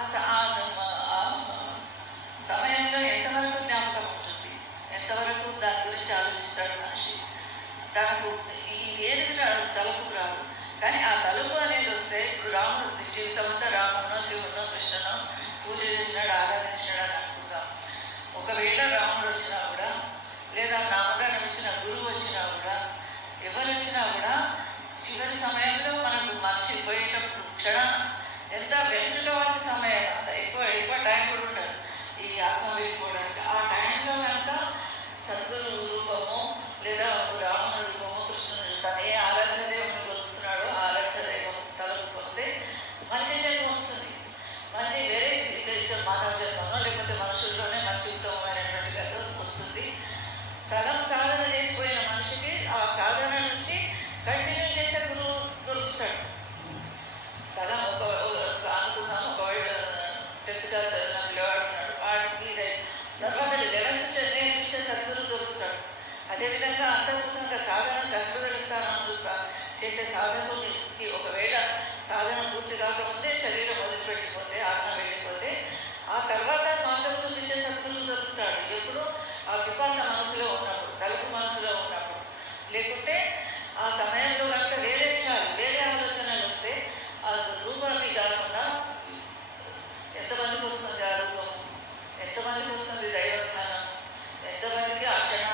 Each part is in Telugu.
ఆ సమయంలో ఎంతవరకు జ్ఞాపకం ఉంటుంది, ఎంతవరకు దాని గురించి ఆలోచిస్తాడు మనిషి. తనకు ఏది తలుపుకు రాదు, కానీ ఆ తలుపు అనేది వస్తే ఇప్పుడు రాముడు జీవితం అంతా రామునో శివునో కృష్ణనో పూజ చేసినాడు, ఆరాధించినాడు అని అనుకుందాం. ఒకవేళ రాముడు వచ్చినా కూడా, లేదా నామగారు వచ్చిన గురువు వచ్చినా కూడా, ఎవరు వచ్చినా కూడా చివరి సమయంలో మనకు మనిషి పోయేటప్పుడు క్షణం ఎంత వెంట్రుకవాసి సమయం, అంత ఎక్కువ టైం కూడా ఉండదు ఈ ఆత్మ వెళ్ళిపోవడానికి. ఆ టైంలో కనుక సద్గురు రూపము లేదా రాముని రూపము, కృష్ణుడు తను ఏ ఆరాధ్య దేవుని వస్తున్నాడో ఆ ఆరాధ్య దైవం తలకు వస్తే మంచి జన్మ వస్తుంది. మంచి వేరే మానవ జన్మనో లేకపోతే మనుషుల్లోనే మంచి ఉత్తమమైనటువంటి గత వస్తుంది. సగం సాధన చేసిపోయిన మనిషికి ఆ సాధన నుంచి కంటిన్యూ చేసే గురువు దొరుకుతాడు. సగం అనుకున్నాము, ఒకవేళ 10th క్లాస్ చదివిన పిల్లవాడు ఉన్నాడు, వాడికి తర్వాత 11th నేర్పించే సద్గురువు దొరుకుతాడు. అదేవిధంగా అంతర్ముఖంగా సాధన శాస్త్రదళ స్థానంలో చేసే సాధకునికి ఒకవేళ సాధన పూర్తి కాకముందే శరీరం వదిలిపెట్టిపోతే, ఆత్మ వెళ్ళిపోతే, ఆ తర్వాత మార్గం చూపించే సద్గురువు దొరుకుతాడు. ఎప్పుడు ఆ పిపాస మనసులో ఉన్నప్పుడు, తలుపు మనసులో ఉన్నప్పుడు. లేకుంటే ఆ సమయంలో కనుక వేరే వేరే ఆలోచనలు వస్తే ఆ రూపాన్ని కాకుండా ఎంతమందికి వస్తుంది ఆ రూపం, ఎంతమందికి వస్తుంది దైవస్థానం, ఎంతమందికి ఆ క్షణ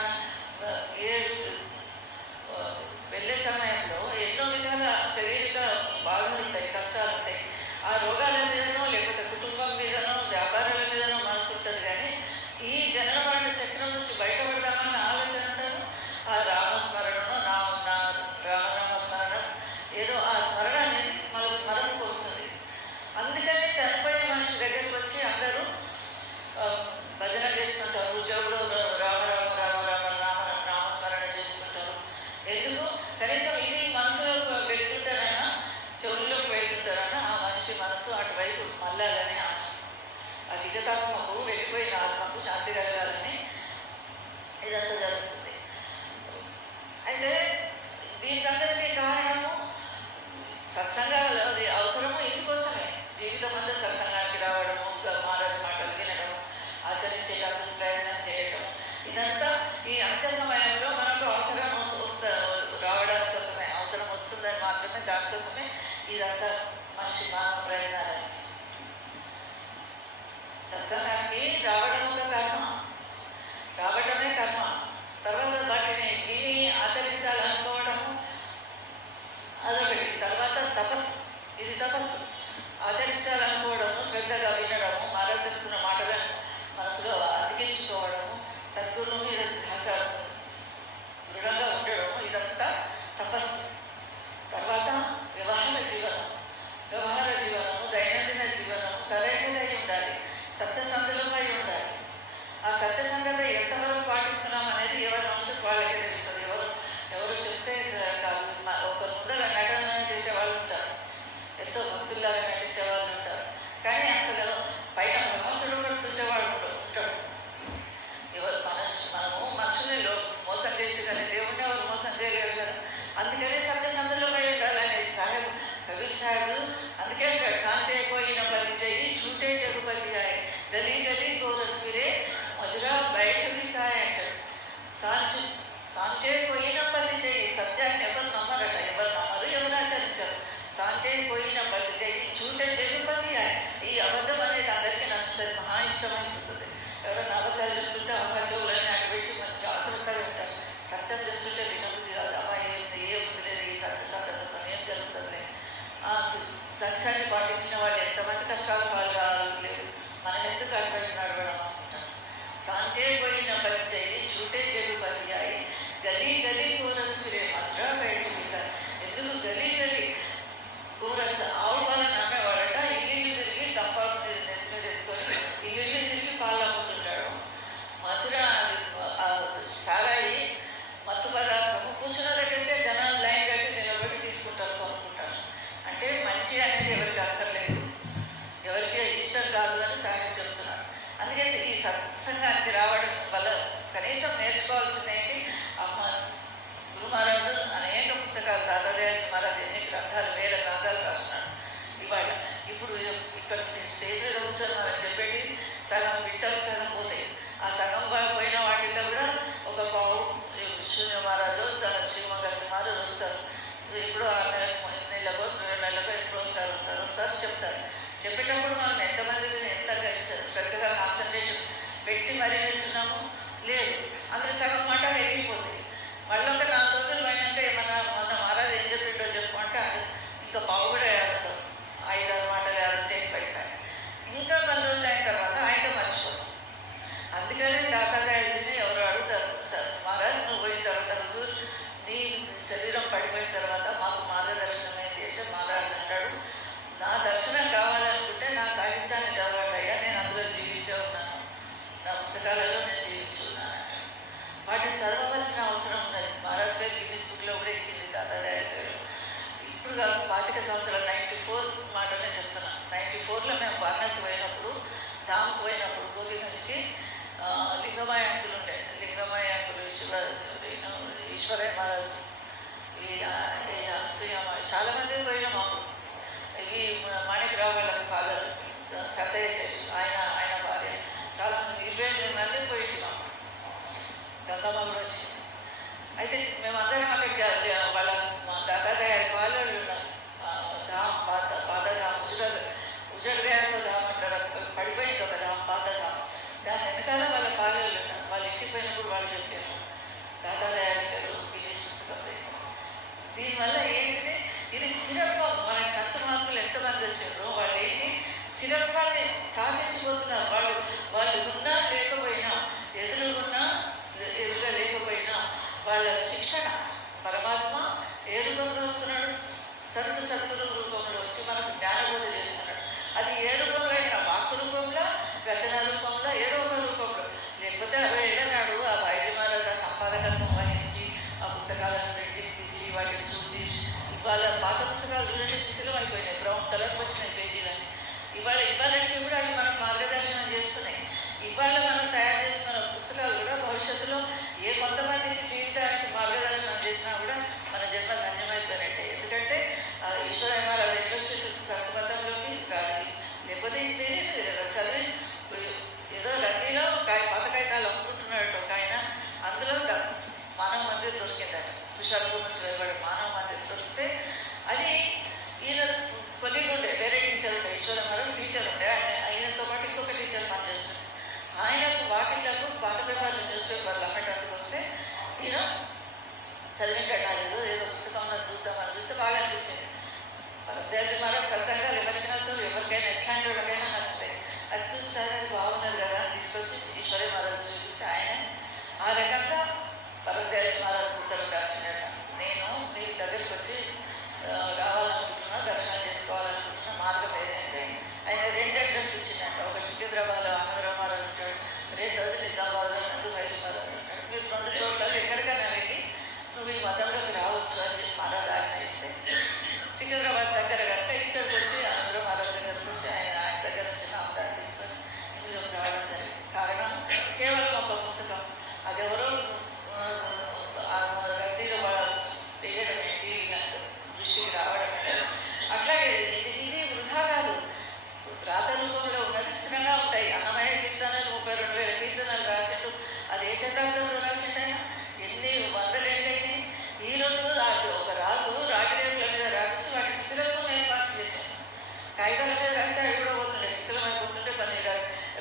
వెళ్ళే సమయంలో ఎన్నో విధాల శారీరక బాధలు ఉంటాయి, కష్టాలు ఉంటాయి. ఆ రోగాల మీదనో లేకపోతే కుటుంబం మీదనో వ్యాపారాల మీదనో మనసు ఉంటుంది. కానీ ఈ జనన మరణ చక్రం నుంచి బయటపడదామన్న ఆలోచన ఉండదు. ఆ రామస్మరణను రామనామస్మరణ ఏదో ఆ స్మరణ అనేది మరపుకు వస్తుంది. అందుకని చనిపోయే మనిషి దగ్గరికి వచ్చి అందరూ భజన చేస్తుంటారు, చెవులో రామ రామ రామ రామ రామ నామస్మరణ చేస్తుంటారు. ఎందుకు? కనీసం ఇది మనసులోకి వెళ్తుంటారన్నా, చెవుల్లోకి వెళ్తుంటారన్నా ఆ మనిషి మనసు అటువైపు మళ్ళాలని ఆశ. ఆ విగతాత్మకు వెళ్ళిపోయిన ఆత్మకు శాంతి కలగాలని ఇదంతా జరుగుతుంది. అయితే దీనికందరికీ కారణము సత్సంగాలు. అది అవసరము ఇందుకోసమే. జీవితం అంతా సత్సంగానికి రావడము, మహారాజు మాటలు వినడం, ఆచరించేటప్పుడు ప్రయత్నం చేయడం, ఇదంతా ఈ అంత్య సమయంలో మనకు అవసరం రావడానికి కోసమే, అవసరం వస్తుందని మాత్రమే, దానికోసమే ఇదంతా మనిషి మానవ ప్రయత్నాలని. సత్సంగానికి రావడమే కర్మ. తర్వాత వాటిని విని ఆచరించాలనుకోవడము అదొకటి. తర్వాత తపస్సు, ఇది తపస్సు. ఆచరించాలనుకోవడము, శ్రద్ధగా వినడము, మహారాజు చెప్తున్న మాటలను మనసులో అతికించుకోవడము, సద్గురువు మీద ధ్యాస దృఢంగా ఉండడము, ఇదంతా తపస్సు. తర్వాత వ్యవహార జీవనము, దైనందిన జీవనము సరైనదై ఉండాలి, సత్యసంధులమై ఉండాలి. ఆ సత్యసంధత ఎంతవరకు పాటిస్తున్నాం అనేది ఎవరి మనసుకు వాళ్ళకే తెలుస్తుంది. ఎవరు చెప్తే కాదు. ఒక ముందర నటన చేసే వాళ్ళు ఉంటారు, ఎంతో భక్తుల్లాగా నటించే వాళ్ళు ఉంటారు. కానీ అసలు పైన భగవంతుడు కూడా చూసేవాడు ఉంటాడు. మనము మనుషులలో మోసం చేసి కానీ దేవుడిని ఎవరు మోసం చేయలేరు కదా. అందుకనే సత్యసంధులో ఉండాలనేది కబీర్ సాహెబ్ అందుకే అంటాడు, సాంచేయపోయిన పది చెయ్యి చూటే జగుపతి ఆయ్, గలీ గలీ గోరస్ ఫిరే మధురా బయట వికాయ అంటాడు. సాంచేయపోయిన పది చెయ్యి, సత్యాన్ని ఎవరు నమ్మరట, ఎవరు ఆచరించారు. సాంచేయపోయిన పది చెయ్యి చూటే జగుపతి ఆయ్. ఈ అబద్ధం అనేది అందరికీ నచ్చుతుంది, మహా ఇష్టమైపోతుంది. ఎవరైనా అబద్ధాలు చెప్తుంటే అబ్బా చెవులని అటు పెట్టి మనం జాగ్రత్తగా ఉంటారు. సత్యం చెప్తుంటే వినబుద్ధి కాదు, అబ్బా ఏముంది లేదు, ఈ సత్యసంధతో ఏం జరుగుతుంది. సత్యాన్ని పాటించిన వాళ్ళు ఎంతమంది కష్టాలు పాల్గొనలేదు. మనం ఎందుకు అటువైపు నడవడం అనుకుంటాం. సాంచేయపోయిన పది చెయ్యి చూటే జగుపతి అయి, గలీ గలీ కోరస్ ఫిరే మధురా బయట వికాయ. ఎందుకు గలీ గలీ కోరస్? ఆవు పాలను అమ్మేవాడట, ఇల్లు తిరిగి తప్పాల మీద నెత్తి మీద ఎత్తుకొని ఇల్లు తిరిగి పాలు అమ్ముతుంటాడు. మధుర సారాయి మత్తు పదార్థము కూర్చున్న దగ్గరికే జనాలు లైన్ కట్టి నిలబడి తీసుకుంటారు, కొనుక్కుంటారు. అంటే మంచి అనేది ఎవరికి అక్కర్లేదు, ఎవరికి ఇష్టం కాదు అని సాయం చెప్తున్నాడు. అందుకే ఈ సత్సంగానికి రావడం వల్ల కనీసం నేర్చుకోవాల్సింది ఏంటి? గురు మహారాజు అనేక పుస్తకాలు, దాదాదేవి మహారాజు ఎన్ని గ్రంథాలు, వేల గ్రంథాలు రాసినాడు. ఇవాళ ఇప్పుడు ఇక్కడ స్టేజ్ మీద కూర్చొని మనం చెప్పేటి సగం వింటారు, సగం పోతాయి. ఆ సగం పోయిన వాటిల్లో కూడా ఒక పావు శూన్య మహారాజు శివమంగళ మహారాజు వస్తారు. ఇప్పుడు 6 నెలలకు 2 నెలలకు ఎప్పుడు వస్తారు చెప్తారు. చెప్పేటప్పుడు మనం ఎంతమంది మీద ఎంత శ్రద్ధగా కాన్సన్ట్రేషన్ పెట్టి మరీ వింటున్నాము లేదు. అందులో సగం మాట ఎగిరిపోతాయి. మళ్ళీ ఒక 4 రోజులు పోయినాక ఏమన్నా మొన్న మహారాజు ఏం చెప్పిండో చెప్పమంటే ఇంకా పావు కూడా 5-6 మాటలు అయిపోయి ఇంకా కొన్ని రోజులు అయిన తర్వాత ఆయన మర్చిపోతాం. అందుకని దాతాదాయజీని ఎవరు అడుగుతారు, మహారాజు నువ్వు పోయిన తర్వాత హుజూర్ నీ శరీరం పడిపోయిన తర్వాత మాకు మార్గదర్శనం ఏంటి అంటే మహారాజు అంటాడు, నా దర్శనం కావాలనుకుంటే నా సాహిత్యాన్ని చదవండి అయ్యా, నేను అందులో జీవించే ఉన్నాను, నా పుస్తకాలలో నేను జీవించి ఉన్నాను అంటాడు. వాటిని చదవవలసిన అవసరం ఉన్నది. మహారాజు పేరు గిన్నిస్ బుక్లో కూడా ఎక్కింది దాతాదాయ పేరు. ఇప్పుడు 25 సంవత్సరాలు 94 మాట నేను చెప్తున్నాను. 94లో మేము వారణాసి పోయినప్పుడు, ధామ్కి పోయినప్పుడు గోపీగంజ్కి లింగమాయ అంకులు ఉండే. లింగమాయ అంకులు ఈశ్వరయ్య మహారాజు, ఈ అనసూయ, చాలామంది పోయినాం అప్పుడు. ఈ మాణిక్రావు వాళ్ళ ఫాదర్ సతయ్య శెట్టి, ఆయన భార్య, చాలామంది 28 మంది పోయింటాం. గంగమ్మ కూడా వచ్చింది. అయితే మేమందరం అక్కడికి వాళ్ళ దాతాదాయ వాళ్ళు ఉన్నారు. ధామ్ పాతధామ్ ఉజడ్ వ్యాస ధామ్ అంటారు. పడిపోయింది ఒక ధామ్, పాతధామ్. దాని వెనకాల వాళ్ళ పాలలు ఉన్నారు. వాళ్ళ ఇంటికి పోయినప్పుడు వాళ్ళు చెప్పారు దాతాదాయ గారు ఇంగ్లీష్ పుస్తకం. దీనివల్ల ఏంటిది, ఇది స్థిరత్వం. మనకి సంత మార్పులు ఎంతమంది వచ్చారో వాళ్ళు ఏంటి స్థిరత్వాన్ని స్థాపించబోతున్నారు. వాళ్ళు ఉన్నా లేకపోయినా, ఎదురుగా లేకపోయినా వాళ్ళ శిక్షణ పరమాత్మ ఏ రూపంలో వస్తున్నాడు, సద్గురు రూపంలో వచ్చి మనకు జ్ఞానబోధ చేస్తున్నాడు. అది ఏ రూపంలో అయినా, వాక్కు రూపంలో, రచన రూపంలో, ఏదో ఒక రూపంలో. లేకపోతే 60 ఏళ్ళ నాడు ఆ బాయిజీ మహారాజ్ సంపాదకత్వం వహించి ఆ పుస్తకాలను ప్రింటింగ్ ఇచ్చి వాటిని చూసి, ఇవాళ పాత పుస్తకాలు చూడండి శిథిలం అయిపోయినాయి, బ్రౌన్ కలర్కి వచ్చినాయి పేజీలని. ఇవాళకి కూడా అవి మనకు మార్గదర్శనం చేస్తున్నాయి. ఇవాళ మనం తయారు చేసుకున్న పుస్తకాలు కూడా భవిష్యత్తులో ఏ కొంతమందికి జీవితానికి మార్గదర్శనం చేసినా కూడా మన జన్మ ధన్యమైపోయినట్టే. ఎందుకంటే ఈశ్వరయ్య మహారాజు ఎట్లా వచ్చి సంతమతంలోకి రాదు. లేకపోతే ఇస్తేనే చదివి ఏదో రద్దీలో పాత కాగితాలు అమ్ముకుంటున్నాడు ఒక ఆయన. అందులో మానవ మందిర్ దొరికిందని, పుషాపూర్ నుంచి వెలువడే మానవ మందిర్ దొరికితే అది ఈయన కొలిగ్ ఉండే, వేరే టీచర్ ఉండే, ఈశ్వరయ్య మహారాజు టీచర్ ఉండే. ఆయనతో పాటు ఇంకొక టీచర్ పనిచేస్తుంది. ఆయనకు వాకిట్లకు పాత పేపర్లు, న్యూస్ పేపర్లు అమ్మేటందుకు వస్తే ఈయన చదివింటలేదు. ఏదో పుస్తకంలో చూద్దామని చూస్తే బాగా అనిపించింది. భరద్వాజ మహారాజ్ సత్సంగాలు ఎవరికి నచ్చవు, ఎవరికైనా ఎట్లాంటి వాడికైనా నచ్చుతాయి. అది చూసి చదివి బాగున్నది కదా అని తీసుకొచ్చి ఈశ్వరయ్య మహారాజు చూపిస్తే ఆయన ఆ రకంగా భరద్వాజ మహారాజు ఉత్తరం రాసినట్ట, నేను నీ దగ్గరికి వచ్చి రావాలనుకుంటున్నా, దర్శనం చేసుకోవాలనుకుంటున్నా, మార్గం ఏదంటే ఆయన 2 అడ్రస్ ఇచ్చిందంట. ఒకటి సికింద్రాబాద్లో ఆనందరావు మహారాజు ఉంటాడు, 2వది నిజామాబాద్లో నందు వైద్య మహారాజు ఉంటాడు. మీరు 2 చోట్ల ఎక్కడికైనా వెళ్ళి నువ్వు ఈ మతంలోకి రావచ్చు అని చెప్పి మహారాజు ఆజ్ఞయిస్తే, సికింద్రాబాద్ దగ్గర కనుక ఇక్కడికి వచ్చి ఆనందరావు మహారాజు దగ్గరకు వచ్చి ఆయన దగ్గర నుంచి నామదాన్ని తీసుకొని ఇందులోకి రావడం జరిగింది. కారణం కేవలం ఒక పుస్తకం, అదెవరో రద్దీలో వేయడం ఏంటి, దృష్టికి రావడం ఏంటి. అట్లాగే ఇది వృధా కాదు, రాత రూపంలో ఉన్నది స్థిరంగా ఉంటాయి. అన్నమయ్య కీర్తనలు 32,000 కీర్తనలు రాసిండు. అది ఏ శతాబ్దంలో రాసిండైనా, ఎన్ని వందలేళ్ళైనాయి. ఈరోజు ఒక రాజు రాగిరేపుల మీద రాపించి వాటికి స్థిరత్వం ఏర్పాటు చేశాను. కాగితాల మీద రాస్తే అవి కూడా పోతుండే, శిథిలం అయిపోతుంటే, కొన్ని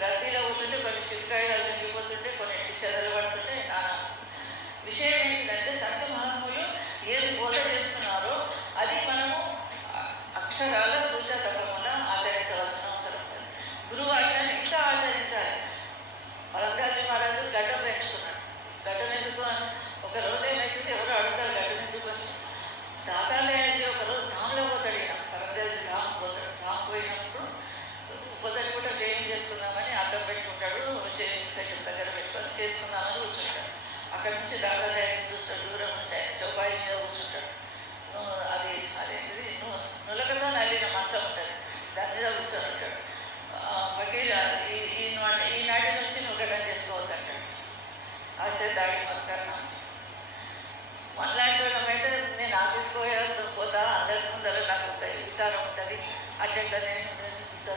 రద్దీలో పోతుంటే, కొన్ని చిరుకాగితాలు చెందిపోతుంటే, కొన్నింటికి చెదలు పడుతుంటే. విషయం ఏంటిదంటే సంత మహాత్ములు ఏది బోధ చేస్తున్నారో అది మనము అక్షరాల తూచా తప్పకుండా ఆచరించవలసిన అవసరం ఉంది. గురువు ఆజ్ఞను ఇంకా ఆచరించాలి. భరద్వాజ మహారాజు గడ్డం పెంచుకున్నాడు. గడ్డం ఎందుకు అని ఒక రోజు ఏమవుతుంది, ఎవరు అడుగుతారు గడ్డం ఎందుకు అని. దాతాదాయజీ ఒకరోజు ధామ్లో పోతాడు. ఈయన భరద్వాజ ధామ్ పోతాడు. ధామ్ పోయినప్పుడు పొద్దుటి పూట షేవింగ్ చేసుకుందామని అద్దం పెట్టుకుంటాడు, షేవింగ్ సెట్ దగ్గర పెట్టుకొని చేసుకుందామని కూర్చుంటాడు. అక్కడి నుంచి దాతాదాయజీ చూస్తాడు, దూరం నుంచి ఆయన చౌపాయి మీద కూర్చుంటాడు. అదేంటిది నులకతో నల్లిన మంచం ఉంటుంది, దాని మీద కూర్చొని ఉంటాడు. ఫకీర్ ఈనాటి నుంచి నువ్వు గడ్డం చేసుకోవద్దంటాడు. ఆసే దాడి మత్కరణ మనలాంటి వాళ్ళమైతే నేను ఆఫీస్కి పోతా అందరి ముందర నాకు ఒక వికారం ఉంటుంది, అట్లా నేను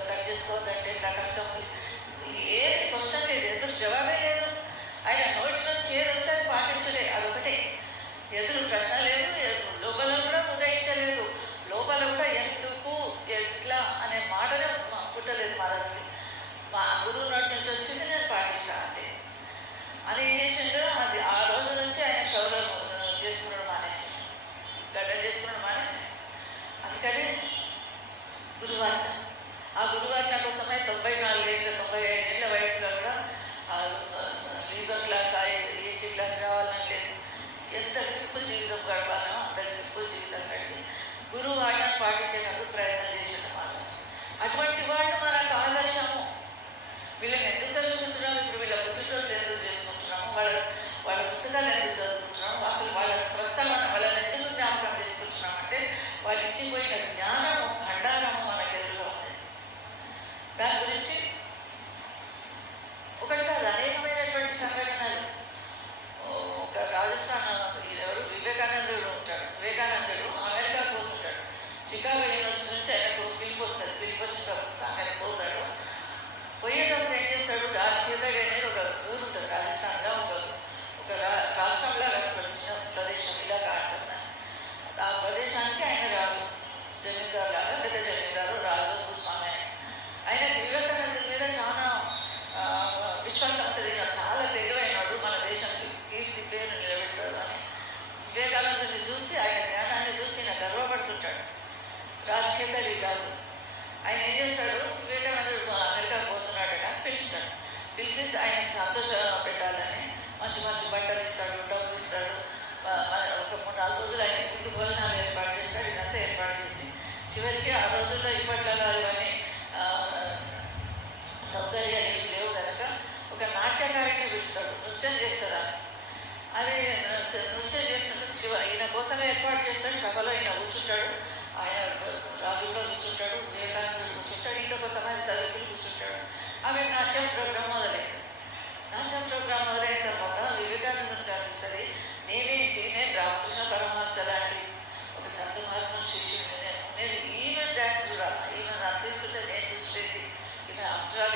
కట్ చేసుకోవద్దంటే ఎట్లా కష్టం, ఏది క్వశ్చన్ లేదు, ఎదురు జవాబే లేదు. ఆయన నోటి నుంచి ఏది వస్తే అది పాటించలే, అదొకటే. ఎదురు ప్రశ్న లేదు, లోపల కూడా ఉదయించలేదు, లోపల కూడా ఎందుకు ఎట్లా అనే మాటనే పుట్టలేదు మహారాజ్కి. మా గురువు నోటి నుంచి వచ్చింది నేను పాటిస్తాను అంతే అని ఏం చేసిండు. అది ఆ రోజు నుంచి ఆయన క్షౌరం చేసుకున్నాడు మానేసి, గడ్డ చేసుకున్నాడు మానేసి. అందుకని గురువార్త, ఆ గురువార్త కోసమే 94 ఏళ్ళ 95 ఏళ్ళ వయసులో కూడా స్లీపర్ క్లాస్ ఏసీ క్లాస్ రావాలని లేదు, ఎంత సింపుల్ జీవితం గడపాలో అంత సింపుల్ జీవితం గడిపి గురువు ఆజ్ఞను పాటించేటప్పుడు ప్రయత్నం చేసిన మహారాజ్. అటువంటి వాళ్ళు మనకు ఆదర్శము. వీళ్ళని ఎందుకు తలుచుకుంటున్నాము, ఇప్పుడు వీళ్ళ పుట్టినరోజులు ఎందుకు చేసుకుంటున్నాము, వాళ్ళ పుస్తకాలు ఎందుకు చదువుకుంటున్నాము, అసలు వాళ్ళ ప్రస్తావన వాళ్ళని ఎందుకు జ్ఞాపకం చేసుకుంటున్నాం అంటే వాళ్ళు ఇచ్చిపోయిన జ్ఞానము భండారము మనకు ఎదురుగా ఉంది. దాని గురించి ఒకటి కాదు, అనేకమైనటువంటి సంఘటనలు. ఒక రాజస్థాన్ ఎవరు వివేకానందుడు ఉంటాడు. వివేకానందుడు అమెరికా పోతుంటాడు. చికాగో యూనివర్సిటీ నుంచి ఆయనకు పిలుపు వస్తుంది. పిలుపు వచ్చినప్పుడు ఆయన పోతాడు. పోయేటప్పుడు ఏం చేస్తాడు, రాజకీయతడి అనేది ఒక ఊరు ఉంటుంది రాజస్థాన్లో, ఒక రాష్ట్రంలో కనపడిచిన ప్రదేశం ఇలాగా అంటున్నాను. ఆ ప్రదేశానికి ఆయన రాజు, జమీందారు లాగా, పెద్ద జమీందారు రాజు భూస్వామి. ఆయన వివేకానందుడి మీద చాలా విశ్వాసం ఉంటుంది. చాలా తెలివైనడు, మన దేశానికి కీర్తి పేరు నిలబెడతాడు అని వివేకానందుని చూసి, ఆయన జ్ఞానాన్ని చూసి ఆయన గర్వపడుతుంటాడు రాజకీయతడి రాజు. ఆయన ఏం చేస్తాడు, వివేకానందుడు అమెరికాకు పోతున్నాడట అని పిలుస్తాడు. పిలిచి ఆయనకు సంతోషం పెట్టాలని మంచి మంచి బట్టలు ఇస్తాడు, డబ్బులు ఇస్తాడు. ఒక 3-4 రోజులు ఆయన ముందు భోజనాలు ఏర్పాటు చేస్తాడు. ఇదంతా ఏర్పాటు చేసి చివరికి ఆ రోజుల్లో ఇప్పట్లాగా ఇవన్నీ సౌకర్యాలు లేవు కనుక ఒక నాట్యకారిని పిలుస్తాడు, నృత్యం చేస్తాడు. అది నృత్యం చేస్తుంటే ఈయన కోసమే ఏర్పాటు చేస్తాడు. సభలో ఈయన కూర్చుంటాడు, ఆయన రాజు కూడా కూర్చుంటాడు, వివేకానందుడు కూర్చుంటాడు, ఇంకా కొంతమంది సైనికులు కూర్చుంటాడు. ఆమె నాట్యం ప్రోగ్రాం మొదలైంది. నాట్యం ప్రోగ్రాం మొదలైన తర్వాత వివేకానందుని కనిపిస్తుంది. నేను రామకృష్ణ పరమహంస లాంటి ఒక సంత మహాత్ముని శిష్యుని, నేను ఈమె డ్యాన్స్ కూడా ఈమెను అర్థిస్తుంటే నేను చూసిపోయింది, ఈమె ఆఫ్టర్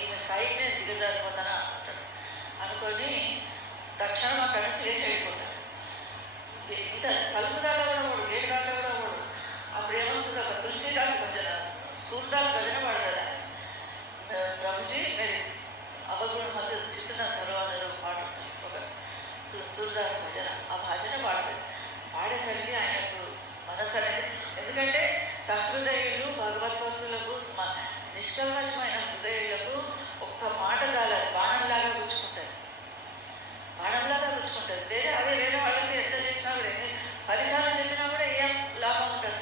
ఈమె స్థాయికి నేను దిగజారిపోతాను అనుకుంటాడు. అనుకొని తక్షణం అక్కడి నుంచి లేచి వెళ్ళిపోతాడు. ఇంత తలుపు దాకా కూడా వాడు, గేటు దాకా కూడా వాడు. అప్పుడు ఏమొస్తుంది, ఒక తులసిదాస్ భజన, సూర్దాస్ భజన పాడతారు. ప్రభుజీ మీరు అవగుణ మధ్య చిత్తున ధరో అనేది ఒక పాట ఉంటుంది, ఒక సూర్దాస్ భజన. ఆ భజన పాడతారు. పాడేసరికి ఆయనకు మనసు అనేది, ఎందుకంటే సహృదయులు భగవద్భక్తులకు నిష్కల్మషమైన హృదయులకు ఒక్క మాట చాలని బాణంలాగా గుచ్చుకుంటారు, బాణంలాగా గుచ్చుకుంటారు. వేరే వాళ్ళకి ఎంత చేసినా కూడా, 10 సార్లు చెప్పినా కూడా ఏం లాభం ఉండదు.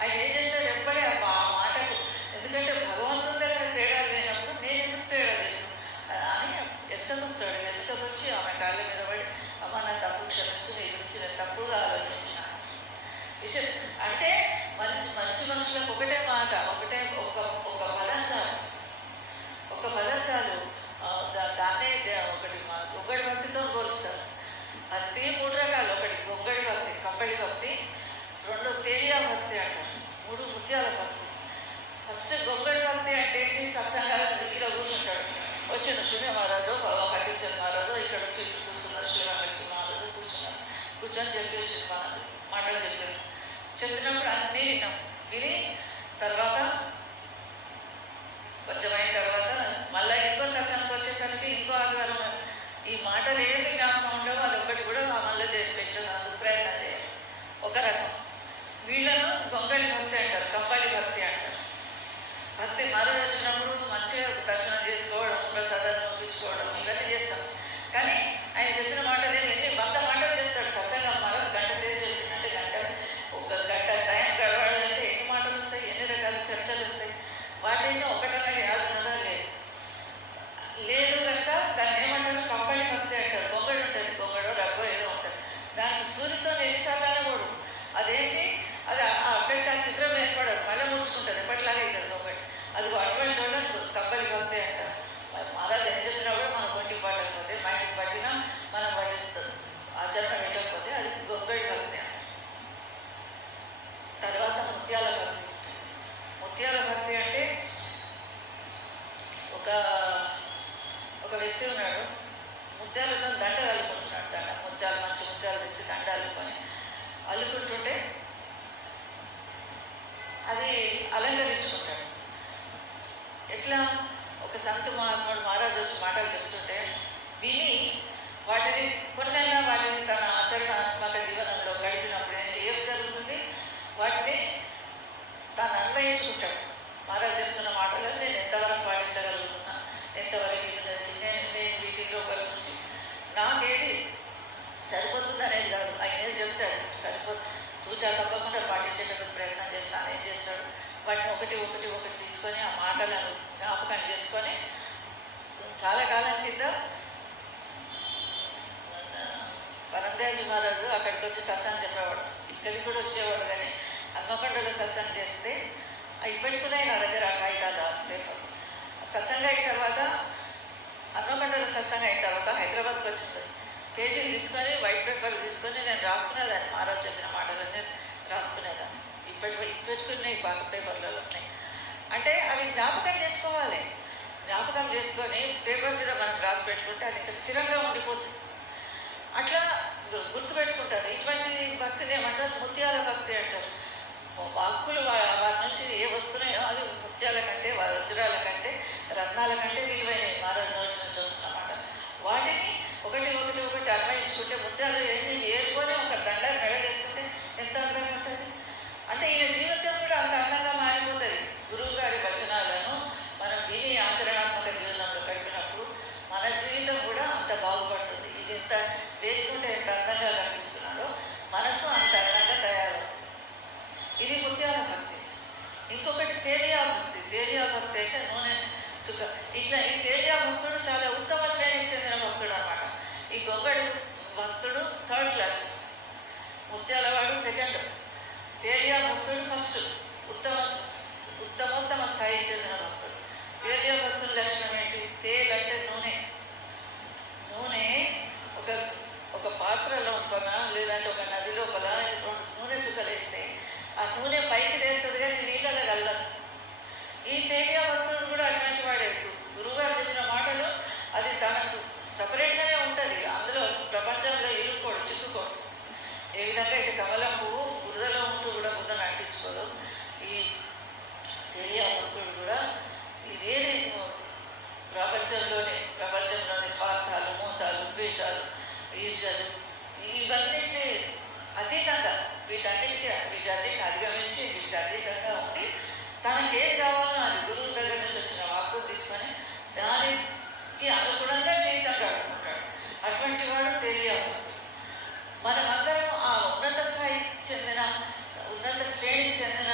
ఆయన ఏం చేస్తాడు, ఎప్పుడే ఆ మాటకు, ఎందుకంటే భగవంతుని దగ్గర తేడా లేనప్పుడు నేను ఎందుకు తేడా చేస్తాను అని ఎంతకొస్తాడు. ఎంతకొచ్చి ఆమె కాళ్ళ మీద పడి, అమ్మ నా తప్పు క్షమించు, నీ గురించి నేను తప్పుగా ఆలోచించిన విషయం. అంటే మంచి మనుషులకు ఒకటే మాట, ఒకటే ఒక పదం చాలు, ఒక పదం చాలు. దాన్నే ఒకటి గొంగడి భక్తితో పోలుస్తారు. భక్తి 3 రకాలు. ఒకటి గొంగడి భక్తి, కంబళి భక్తి. 2 తేలియా భక్తి అంటారు. 3 ముత్యాల భక్తి. ఫస్ట్ గొంగడి భక్తి అంటే ఏంటి, సత్సంగాలు ఇక్కడ కూర్చుంటాడు. వచ్చిన శూన్య మహారాజు, ఫకీర్చంద్ మహారాజు ఇక్కడ వచ్చి కూర్చున్నారు. శ్రీ వెంకటేశ్వర మహారాజు కూర్చున్నారు. కూర్చొని చెప్పేసి మాటలు చెప్పినప్పుడు అన్నీ విన్నాం. విని తర్వాత కొంచెం అయిన తర్వాత మళ్ళీ ఇంకో సత్సంగం వచ్చేసరికి ఇంకో ఆదివారం ఈ మాటలు ఏమి జ్ఞాపకం ఉండవు, అదొకటి కూడా మళ్ళీ పెట్టడానికి ప్రయత్నం చేయాలి. ఒక రకం. వీళ్ళను గొంగళి భక్తి అంటారు, కంబళి భక్తి అంటారు. భక్తి మహారాజు వచ్చినప్పుడు మంచిగా దర్శనం చేసుకోవడం, ప్రసాదాలు పంపించుకోవడం ఇవన్నీ చేస్తాం. కానీ ఆయన చెప్పిన మాటలు ఎన్ని 100 మాటలు చెప్తాడు. సత్సంగం మహారాజు గంట సేపు చెప్పినట్టే, ఒక గంట టైం గడవాలంటే ఎన్ని మాటలు వస్తాయి, ఎన్ని రకాల చర్చలు వస్తాయి. వాటిల్లో ఒకటన్నది యాదున్నదా లేదు కనుక దాన్ని ఏమంటారు, కంబళి భక్తి అంటారు. గొంగళి ఉంటుంది, గొంగడో రగ్గో ఏదో ఉంటుంది. దానికి సూర్యుతో ఎన్నిసార్లు కూడా అదేంటి, అది అక్కడికి ఆ చిత్రం ఏర్పడదు, మళ్ళీ ముడుచుకుంటుంది, ఎప్పటిలాగా అవుతుంది గొంగళి. అది అటువంటి వాళ్ళని కంబళి భక్తి అంటారు. మహారాజు ఏం చెప్పినా కూడా మనం ఒంటికి పట్టకపోతే మైండ్కి పట్టినా మనం వాటిని ఎట్లా ఒక సంత మహాత్ముడు మహారాజు వచ్చి మాటలు చెప్తుంటే విని వాటిని కొన్నైనా వాటిని తన ఆచరణాత్మక జీవనంలో గడిపినప్పుడు ఏం జరుగుతుంది, వాటిని తాను అన్వయించుకుంటాడు. మహారాజు చెప్తున్న మాటలను నేను ఎంతవరకు పాటించగలుగుతున్నా, ఎంతవరకు ఇది నేను వీటి లోపల నుంచి నాకేది సరిపోతుంది అనేది కాదు, ఆయన ఏది చెప్తాడు తూచా తప్పకుండా పాటించేటప్పుడు ప్రయత్నం చేస్తాను. ఏం చేస్తాడు, వాటిని ఒకటి ఒకటి ఒకటి తీసుకొని ఆ మాటలను జ్ఞాపకం చేసుకొని చాలా కాలం కింద పరందేజీ మహారాజు అక్కడికి వచ్చి సత్సంగం చెప్పేవాడు. ఇక్కడికి కూడా వచ్చేవాడు, కానీ హన్మకొండలో సత్సంగం చేస్తే ఇప్పటికునే నా దగ్గర ఆ కాగితాలు పేపర్. సత్సంగం అయిన తర్వాత హన్మకొండలో సత్సంగం అయిన తర్వాత హైదరాబాద్కి వచ్చింది. పేజీలు తీసుకొని వైట్ పేపర్లు తీసుకొని నేను రాసుకునేదాన్ని, మహారాజు చెప్పిన మాటలన్నీ రాసుకునేదాన్ని. ఇప్పటికున్నాయి పాత పేపర్లలో ఉన్నాయి. అంటే అవి జ్ఞాపకం చేసుకోవాలి. జ్ఞాపకం చేసుకొని పేపర్ మీద మనం రాసి పెట్టుకుంటే అది ఇంకా స్థిరంగా ఉండిపోతుంది. అట్లా గుర్తుపెట్టుకుంటారు. ఇటువంటి భక్తిని ఏమంటారు, ముత్యాల భక్తి అంటారు. వాక్కులు వారి నుంచి ఏ వస్తున్నాయో అవి ముత్యాల కంటే, వజ్రాల కంటే, రత్నాల కంటే విలువైనవి. మహారాజు నోటి నుంచి వస్తున్నమాట. వాటిని ఒకటి ఒకటి ఒకటి అన్వయించుకుంటే ముత్యాలు ఎన్ని ఏరుకొని ఒక దండ మెడలేసుకుంటే ఎంత అందంగా ఉంటుంది. అంటే ఈయన జీవితం కూడా అంత అందంగా మారిపోతుంది. గురువు గారి వచనాలను మనం విని ఆచరణాత్మక జీవనంలో గడిపినప్పుడు మన జీవితం కూడా అంత బాగుపడుతుంది. ఇది ఎంత వేసుకుంటే ఎంత అందంగా కనిపిస్తున్నాడో మనసు అంత అందంగా తయారవుతుంది. ఇది ముత్యాల భక్తి. ఇంకొకటి తేలియా భక్తి. తేలియా భక్తి అంటే నూనె చుక్క. ఇట్లా ఈ తేలియా భక్తుడు చాలా ఉత్తమ శ్రేణికి చెందిన భక్తుడు అనమాట. ఈ గొంగడి భక్తుడు 3rd క్లాస్, ముత్యాలవాడు 2nd, తేలియా భక్తుడు 1st, ఉత్తమోత్తమ స్థాయికి చెందిన భక్తుడు. తేలియా భక్తుల లక్షణం ఏంటి? తేల్ అంటే నూనె. నూనె ఒక పాత్ర లోపల లేదంటే ఒక నది లోపల 2 నూనె చుక్కలు వేస్తే ఆ నూనె పైకి తేలుతుంది, కానీ నీళ్ళలో కలదు. ఈ తేలియా భక్తుడు కూడా అటువంటి వాడే. గురువుగారు చెప్పిన మాటలు అది తనకు సపరేట్గానే ఉంటుంది. అందులో ప్రపంచంలో ఇరుక్కోడు, చిక్కుకోడు. ఏ విధంగా అయితే కమలం పువ్వు బురదలో ఉంటూ కూడా బురదను అంటించుకోదు, ఈ తేలియా భక్తుడు కూడా ఇదేది ప్రపంచంలోని స్వార్థాలు, మోసాలు, ద్వేషాలు, ఈర్ష్యలు ఇవన్నిటిని అతీతంగా వీటన్నిటిని అధిగమించి వీటికి అతీతంగా ఉండి తనకి ఏది కావాలో అది గురువు దగ్గర నుంచి వచ్చిన వాక్కు తీసుకొని దానికి అనుగుణంగా జీవితం గడుపుకుంటాడు. అటువంటి వాడు తేలియా భక్తుడు. మనమందరం ఆ ఉన్నత శ్రేణికి చెందిన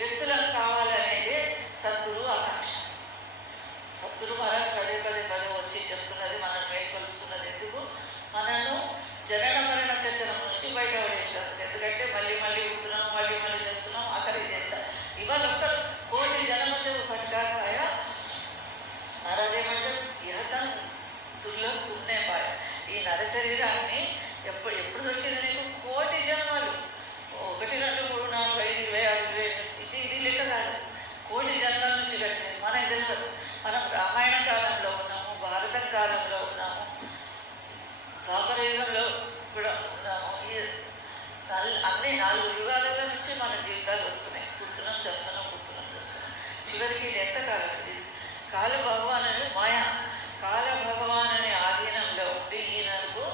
వ్యక్తులకు కావాలనేదే సద్గురు ఆకాంక్ష. సద్గురు మహారాజ్ పదే వచ్చి చెప్తున్నది, మనం మేల్కొల్పుతున్నది ఎందుకు? మనను జనన మరణ చక్రం నుంచి బయట పడేస్తారు. ఎందుకంటే మళ్ళీ ఉడుతున్నాం, మళ్ళీ చేస్తున్నాం. ఆఖరి ఎంత ఇవాళ ఒక్క 1,000,000 జనం వచ్చేది పట్టుకాయ. మహారాజ్ ఏమంటాడు, ఇహతం దుర్లభ తున్నే బాయ. ఈ నర శరీరాన్ని ఎప్పుడు దొరికింది నీకు? 1,000,000 జన్మలు, 1, 2, 3, 4, 5, 20, 60, ఇది లెక్క కాదు. 1,000,000 జన్మల నుంచి గడిచింది. మనకు తెలియదు. మనం రామాయణ కాలంలో ఉన్నాము, భారతం కాలంలో ఉన్నాము, ద్వాపర యుగంలో కూడా ఉన్నాము. అన్ని 4 యుగాలలో నుంచి మన జీవితాలు వస్తున్నాయి. పుడుతున్నాం చేస్తున్నాం. చివరికి ఇది ఎంతకాలం? ఇది కాల భగవానుని మాయా. కాల భగవానుని ఆధీనంలో ఉండి ఈయనకు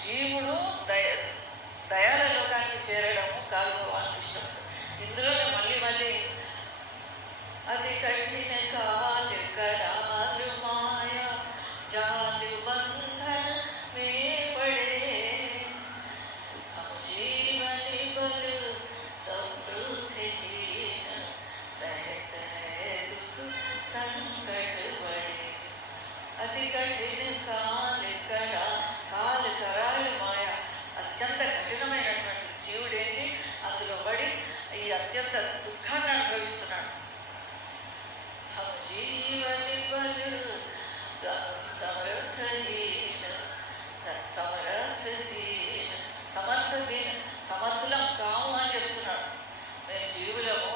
జీవుడు దయాల లోకానికి చేరడము కాల భగవానికి ఇష్టం. ఇందులోనే మళ్ళీ అది కఠిన కాలు కరాలు మాయా జాలు బంధన మే పడే हम जीवन बल समृद्धिहीन सहत है दुख संकट बड़े अति कठिन కాలు కరాలు మాయ. అత్యంత కఠినమైనటువంటి జీవుడేంటి, అందులో పడి ఈ అత్యంత దుఃఖాన్ని అనుభవిస్తున్నాడు. हम जीवन बल సమర్థులం కాము అని చెప్తున్నాడు. మేము జీవులము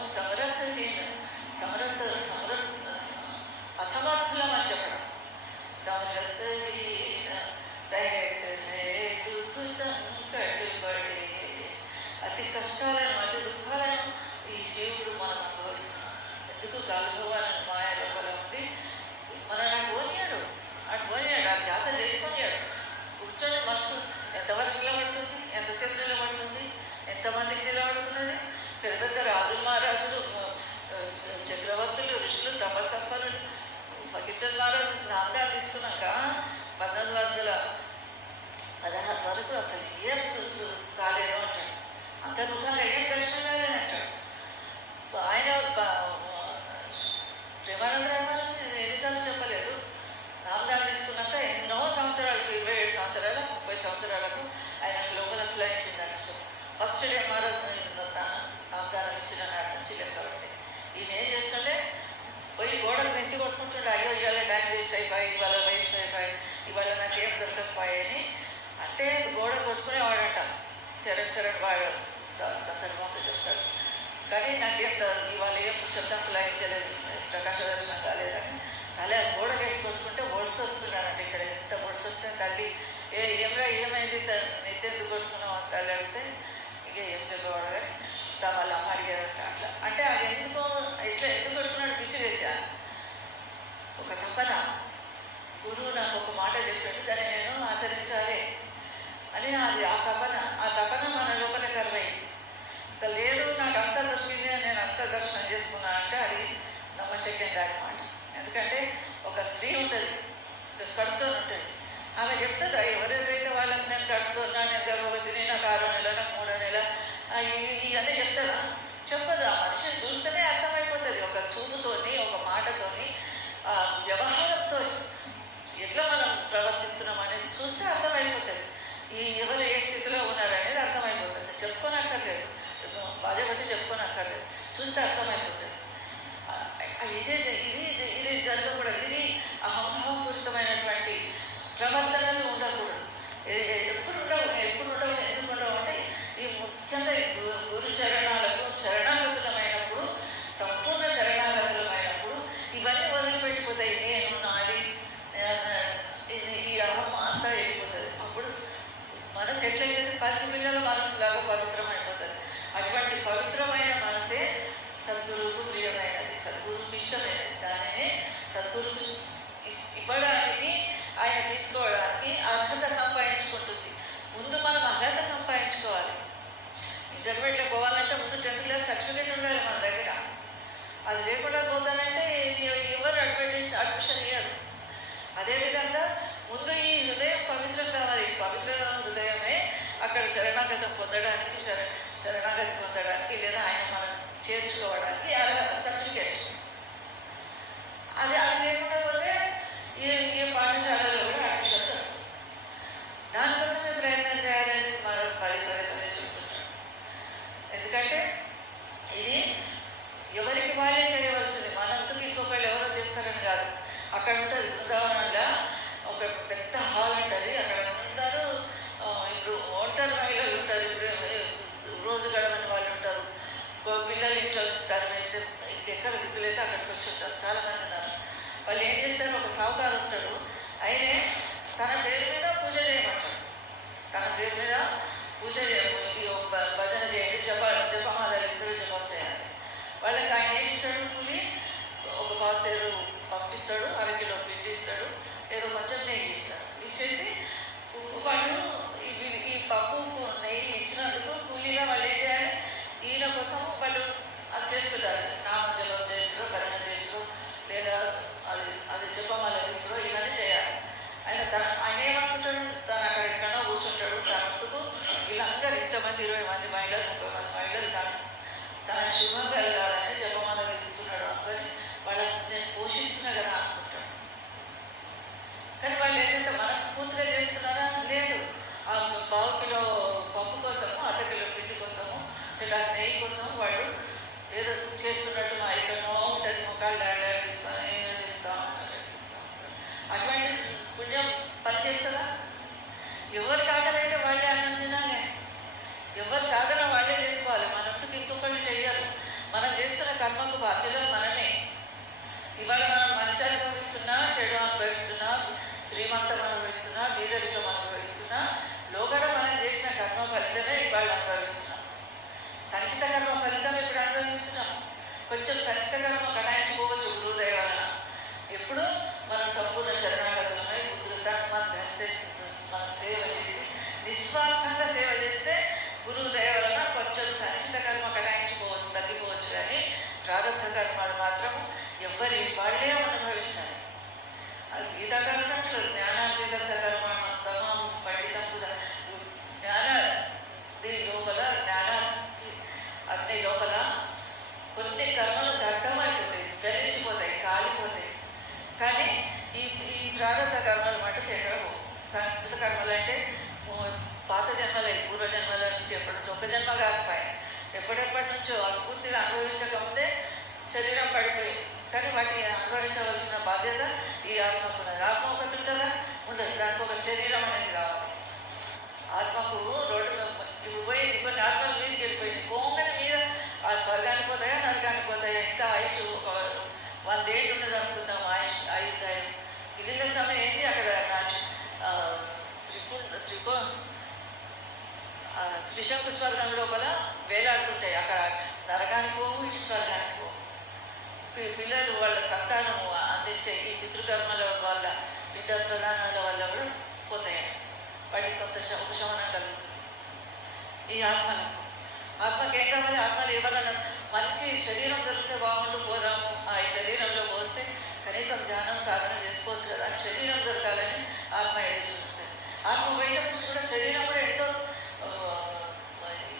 అసమర్థులం అని చెప్పడం. సమర్థహీన సహత హై దుఃఖ సంకట బడే. అతి కష్టాలను, అతి దుఃఖాలను ఈ జీవుడు మనం అనుభవిస్తున్నాం. ఎందుకు కాలుభవాన్ని మాయ లోపల ఉండి మనల్ని పోనీయాడు, అటు పోనీయాడు, అటు ధ్యాస చేసుకొనియాడు. కూర్చొని మనసు ఎంతవరకు నిలబడుతుంది, ఎంతసేపు నిలబడుతుంది, ఎంతమందికి నిలబడుతున్నది? పెద్ద పెద్ద రాజులు మహారాజులు, చక్రవర్తులు, ఋషులు, తపస్సంపన్నులు, ఫకీర్చంద్ మహారాజు నామదాలు తీసుకున్నాక 1916 వరకు అసలు ఏం కాలేదు అంటాడు. అంతర్ముఖంగా ఏం దర్శనం కాలేదు అంటాడు. ఆయన ప్రేమానందరాయ మహారాజు ఎన్నిసార్లు చెప్పలేదు, నామదాలు తీసుకున్నాక ఎన్నో సంవత్సరాలకు, 27 సంవత్సరాలు 30 సంవత్సరాలకు ఆయనకు లోపల కులాయించిందట. ఫస్ట్ డే మహారాజు నామదానం ఇచ్చిన నాటి నుంచి లెక్క పడితే ఈయన ఏం చేస్తుంటే పోయి గోడకు నెత్తి కొట్టుకుంటుండే, అయ్యో ఇవాళ టైం వేస్ట్ అయిపోయి, ఇవాళ వేస్ట్ అయిపోయి, ఇవాళ నాకేం దొరకకపోయాయని అంటే గోడ కొట్టుకునేవాడట. చరణ్ వాడు సందర్భంలో చెప్తాడు. కానీ నాకేం ఇవాళ ఏం శబ్దం కులాయించలేదు, ప్రకాశ దర్శనం కాలేదని తల గోడకేసి కొట్టుకుంటే ఒడిసి వస్తున్నానంటే ఇక్కడ ఎంత ఒడిసి వస్తే తల్లి ఏమైనా ఏమైంది నెత్తెందుకు కొట్టుకున్నావు అని తల్లి అడిగితే ఇక ఏం చెప్పేవాడు. కానీ వాళ్ళ అమ్మ అడిగారంట. అట్లా అంటే అది ఎందుకు ఇట్లా ఎందుకు కొట్టుకున్నాడు పిచ్చివేశాను. ఒక తపన, గురువు నాకు ఒక మాట చెప్పాడు, దాన్ని నేను ఆచరించాలి అని అది ఆ తపన మన లోపల కరువైంది. ఇక లేదు నాకు అంతా దొరికింది, నేను అంతా దర్శనం చేసుకున్నాను అంటే అది నమ్మశక్యం కాని మాట. ఎందుకంటే ఒక స్త్రీ ఉంటుంది, కడుతో ఉంటుంది, ఆమె చెప్తుందా ఎవరెవరైతే వాళ్ళకి నేను కడుతున్నా, నేను గర్భవతిని, నాకు 6వ నెల, నాకు 3వ నెల, ఇవన్నీ చెప్తారా? చెప్పదు. ఆ మనిషిని చూస్తేనే అర్థమైపోతుంది. ఒక చూపుతోని, ఒక మాటతోని, వ్యవహారంతో ఎట్లా మనం ప్రవర్తిస్తున్నాం అనేది చూస్తే అర్థమైపోతుంది. ఎవరు ఏ స్థితిలో ఉన్నారనేది అర్థమైపోతుంది. చెప్పుకోనక్కర్లేదు, బాధ బట్టి చెప్పుకోనక్కర్లేదు, చూస్తే అర్థమైపోతుంది. ఇది జరగకూడదు. ఇది అహంభావపూరితమైనటువంటి ప్రవర్తనలు ఉండకూడదు. ఎప్పుడు ఉండవు. ఎందుకు ఉండవు అంటే ఈ ముఖ్యంగా గురు చరణాలకు శరణాగతులమైనప్పుడు, సంపూర్ణ శరణాగతులమైనప్పుడు ఇవన్నీ వదిలిపెట్టిపోతాయి. నేను, నాది, ఈ అహం అంతా వెళ్ళిపోతుంది. అప్పుడు మనసు ఎట్లయితే పసిపిల్లల మనసులాగా పవిత్రమైపోతుంది. అటువంటి పవిత్రమైన మనసే సద్గురువుకు ప్రియమైనది, సద్గురువుకు ఇష్టమైనది. దానినే సద్గురువుకు ఇవ్వడానికి, ఆయన తీసుకోవడానికి అర్హత సంపాదించుకుంటుంది. ముందు మనం అర్హత సంపాదించుకోవాలి. ఇంటర్మీడియట్లో పోవాలంటే ముందు 10th క్లాస్ సర్టిఫికేట్ ఉండాలి మన దగ్గర. అది లేకుండా పోతానంటే ఎవరు అడ్మిషన్ ఇవ్వరు. అదేవిధంగా ముందు ఈ హృదయం పవిత్రం కావాలి. పవిత్ర హృదయమే అక్కడ శరణాగతం పొందడానికి, శరణాగతి పొందడానికి లేదా ఆయన మనం చేర్చుకోవడానికి అర్హత సర్టిఫికేట్. అది లేకుండా పోతే ఏ పాఠశాలలో కూడా అడ్మిషన్ దొరకదు. దానికోసమే ప్రయత్నం చేయాలనేది మరో పదే చెప్తుంటాడు. ఎందుకంటే ఇది ఎవరికి వాళ్ళే చేయవలసింది, మనంతకు ఇంకొకళ్ళు ఎవరో చేస్తారని కాదు. అక్కడ ఉంటుంది బృందావనంలో ఒక పెద్ద హాల్ ఉంటుంది. అక్కడ అందరూ ఇప్పుడు ఒంటరి మహిళలు ఉంటారు, ఇప్పుడు రోజు గడవని వాళ్ళు ఉంటారు, పిల్లలు ఇంట్లో నుంచి తరిమేస్తే ఇంకెక్కడ దిగులేక అక్కడికి వచ్చి ఉంటారు, చాలామంది ఉన్నారు. వాళ్ళు ఏం చేస్తారు, ఒక సావుకారు వస్తాడు, ఆయనే తన పేరు మీద పూజ చేయమంటాడు. తన పేరు మీద పూజ భజన చేయండి, జపమాలలు ఇస్తాడు, జపం చేయాలి. వాళ్ళకి ఆయన ఏమి ఇస్తాడు, కూలి ఒక పాసేరు పంపిస్తాడు, 1/2 కిలో పిండి ఇస్తాడు, ఏదో కొంచెం నెయ్యి ఇస్తాడు. ఇచ్చేసి వాళ్ళు ఈ పప్పు నెయ్యి ఇచ్చినందుకు కూలీగా వాళ్ళు ఏం చేయాలి, ఈయన కోసం వాళ్ళు అది చేస్తుంటారు. నామజపం చేస్తారో, భజన చేస్తారో, లేదా అది జపమాల ఇప్పుడు ఇవన్నీ చేయాలి. ఆయన ఏమనుకుంటాడు, తను అక్కడ ఎక్కడో కూర్చుంటాడు. తనందుకు వీళ్ళందరూ ఇంతమంది 20 మంది మహిళలు, 30 మంది మహిళలు తన శుభం కలగాలని జపమాల తిరుగుతున్నాడు అనుకొని వాళ్ళని నేను పోషిస్తున్నా కదా అనుకుంటాడు. కానీ వాళ్ళు ఏదైతే మనస్ఫూర్తిగా చేస్తున్నారా లేదు. ఆ 1/4 కిలో పప్పు కోసము, 1/2 కిలో పిండి కోసము, చెటాకు నెయ్యి కోసం వాళ్ళు ఏదో చేస్తున్నట్టు మా ఎక్కడో ఉంటుంది, మొక్కలు ఆడిస్తాను తింటా ఉంటారు. అటువంటి పుణ్యం పనిచేస్తుందా? ఎవరి కాకలైతే వాళ్ళే అన్నం తినాలి, ఎవరి సాధన వాళ్ళే చేసుకోవాలి. మనందుకు ఇంకొకళ్ళు చెయ్యరు. మనం చేస్తున్న కర్మకు బాధ్యులు మనమే. ఇవాళ మనం మంచి అనుభవిస్తున్నా, చెడు అనుభవిస్తున్నా, శ్రీమంతం అనుభవిస్తున్నా, బీదరికం అనుభవిస్తున్నా, లోగడ మనం చేసిన కర్మ ఫలితమే ఇవాళ అనుభవిస్తున్నాం. సంచిత కర్మ ఫలితం ఇప్పుడు అనుభవిస్తున్నాం. కొంచెం సంచిత కర్మ కటాయించుకోవచ్చు గురువుదయ వలన. ఎప్పుడు మనం సంపూర్ణ శరణాగతులమై ముందుగా మనం సేవ చేసి నిస్వార్థంగా సేవ చేస్తే గురువు దయ వలన కొంచెం సంచిత కర్మ కటాయించుకోవచ్చు, తగ్గిపోవచ్చు. కానీ ప్రారంభ కర్మలు మాత్రం ఎవరి వాళ్ళే అనుభవించాలి. అది గీతాకాలం అన్నట్లు జ్ఞానాతీతంత కర్మ తమం పండితం జ్ఞాన దీని లోపల అగ్ని లోపల కొన్ని కర్మలు దగ్ధమైపోతాయి, జ్వలించిపోతాయి, కాలిపోతాయి. కానీ ఈ ఈ ప్రారంభ కర్మలు మటుకు ఎక్కడ సంస్కృత కర్మలు అంటే పాత జన్మలే, పూర్వజన్మల నుంచి ఎప్పటి నుంచో, ఒక జన్మ కాకపోయాయి, ఎప్పటి నుంచో అవి పూర్తిగా అనుభవించకముందే శరీరం పడిపోయింది. కానీ వాటిని అనుభవించవలసిన బాధ్యత ఈ ఆత్మకు ఉన్నది. ఆత్మ ఒకటి ఉంటుందా? ఉండదు. దానికి ఒక శరీరం అనేది కావాలి. ఆత్మకు రోడ్డు ఇవి పోయింది, కొన్ని ఆత్మలు మీదకి వెళ్ళిపోయింది, పోగానే మీద ఆ స్వర్గానికి పోతాయా నరకానికి పోతాయా, ఇంకా ఆయుష్ ఒక 100 ఏళ్ళు ఉన్నది అనుకుందాం ఆయుర్దాయం. మిగిలిన సమయం ఏంటి అక్కడ త్రిశంకు స్వర్గం లోపల వేలాడుతుంటాయి. అక్కడ నరకానికి పోవు, ఇటు స్వర్గానికి పోవు. పిల్లలు వాళ్ళ సంతానము అందించే ఈ పితృకర్మల వల్ల, బిడ్డ ప్రధానాల వల్ల కూడా పోతాయండి. వాటికి కొంత ఉపశమనం కలుగుతుంది. ఈ ఆత్మకి ఏం కావాలి? ఆత్మలు ఎవరైనా మంచి శరీరం దొరికితే బాగుంటూ పోదాము, ఆ శరీరంలో పోస్తే కనీసం ధ్యానం సాధన చేసుకోవచ్చు కదా అని శరీరం దొరకాలని ఆత్మ ఎదురు చూస్తుంది. ఆత్మ బయట నుంచి కూడా శరీరం కూడా ఎంతో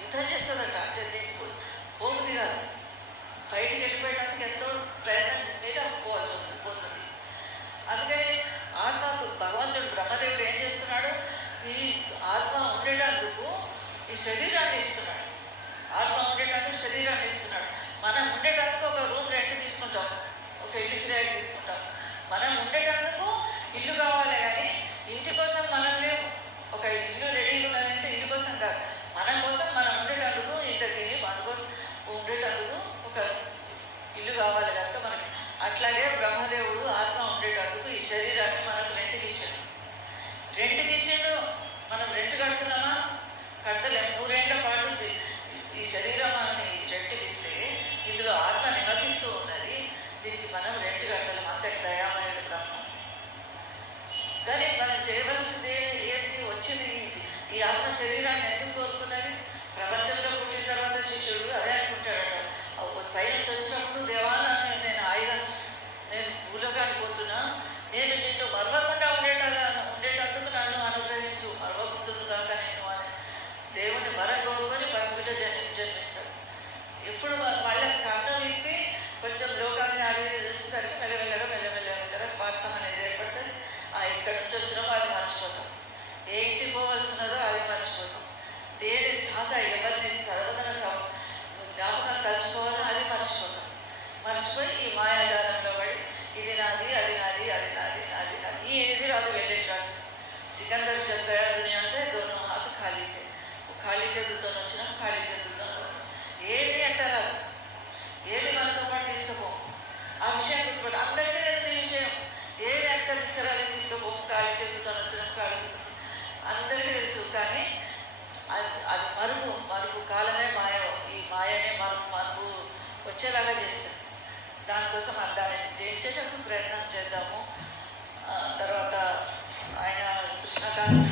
యుద్ధం చేస్తుందట. అంటే దీనికి పోగుది కాదు, బయటికి వెళ్ళిపోయడానికి ఎంతో ప్రయత్నం మీద పోతుంది. అందుకని ఆత్మకు భగవంతుడు బ్రహ్మదేవుడు ఏం చేస్తున్నాడు? ఈ ఆత్మ ఉండేటందుకు ఈ శరీరాన్ని ఇస్తున్నాడు. ఆత్మ ఉండేటందుకు శరీరాన్ని ఇస్తున్నాడు. మనం ఉండేటందుకు ఒక రూమ్ రెంట్ తీసుకుంటాం, ఒక ఇల్లు కిరాయికి తీసుకుంటాం. మనం ఉండేటందుకు ఇల్లు కావాలి, కానీ ఇంటి కోసం మనం లేవు. ఒక ఇల్లు రెడీగా ఉన్నదంటే ఇంటి కోసం కాదు, మన కోసం మనం ఉండేటందుకు, ఇంత తిని పండుకొని ఉండేటందుకు ఒక ఇల్లు కావాలి కనుక మనకి. అట్లాగే బ్రహ్మదేవుడు ఆత్మ ఉండేటందుకు ఈ శరీరాన్ని మనకు రెంట్కి ఇచ్చాడు. మనం రెంట్ కడుతున్నామా? కడతలేము. 100 ఏళ్ల పాటు ఈ శరీరం మనని రెంట్కి ఇస్తే ఇందులో ఆత్మ నివసిస్తూ ఉన్నది. దీనికి మనం రెంట్ కట్టలేము. అంతటి దయామయుడు బ్రహ్మ. కానీ మనం చేయవలసింది ఏంటి? వచ్చింది ఈ ఆత్మ శరీరాన్ని ఎందుకు కోరుకున్నది? ప్రపంచంలో పుట్టిన తర్వాత శిష్యుడు అదే అనుకుంటాడట. పైనుంచి వచ్చినప్పుడు దేవాలయం నేను భూలోకానికి పోతున్నా, నేను నిన్ను మరవకుండా ఉండేటందుకు నన్ను అనుగ్రహించు, మరవకుంటుంది కాక నేను అని దేవుని వరం కోరుకొని పసిబిడ్డ జన్మిస్తాడు. ఎప్పుడు వాళ్ళకి కన్ను విప్పి కొంచెం లోకాన్ని అడిగి చూసేసరికి మెల్లమెల్లగా స్వార్థం అనేది ఏర్పడుతుంది. ఇక్కడి నుంచి వచ్చినామో అది మర్చిపోతాం, ఏ ఇంటికి పోవలసినదో అది మర్చిపోతాం, దేని ఛాస ఎవరిని సర్వదన జ్ఞాపకం తలుచుకోవాలో అది మర్చిపోయి ఈ మాయాజాలంలో పడి ఇది నాది, అది నాది, అది నాది, నాది నాది, ఈ ఏది రాదు వెళ్ళేది రాదు. సికందర్ జब गया दुनिया से दोनों हाथ खाली थे. ఖాళీ చేతులతో వచ్చినాం, ఖాళీ చేతులతో ఏది అంటారా, ఏది మనతో పాటు తీసుకుపోం. ఆ విషయం గుర్తుపడి అందరికీ తెలిసే విషయం, ఏది అంట తీసుకురాలి తీసుకుపోం. ఖాళీ చేతులతో వచ్చినాం, ఖాళీ చేతులతో అందరికీ తెలుసు. కానీ అది మరుపు కాలమే మాయ. ఈ మాయనే మరుపు వచ్చేలాగా చేస్తుంది. దానికోసం దాన్ని జయించేటప్పుడు ప్రయత్నం చేద్దాము. తర్వాత ఆయన కృష్ణకాంత